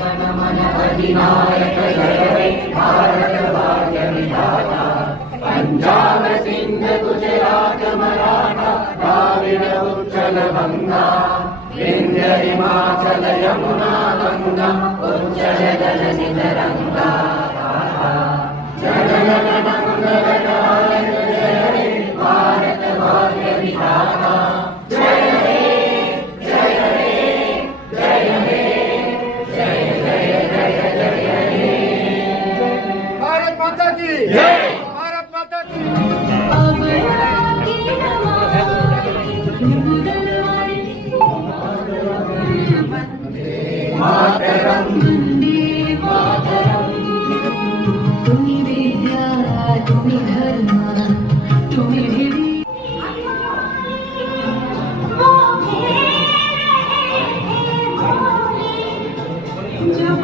जन मन अधिनायक जय हे भारत भाग्य विधाता। पंजाब सिंध गुजरात मराठा द्राविड़ उच्चल गंगा विंध्य हिमाचल यमुना गंगा उच्चल जलधि तरंगा। जन गण मंगलदायक जय हे भारत भाग्य विधाता। जय हे जय हे जय हे जय जय जय जय हे। भारत माता की जय। भारत माता की मातरम मातरम। तुम्ही विद्या तुम्ही धर्म तुम्ही जब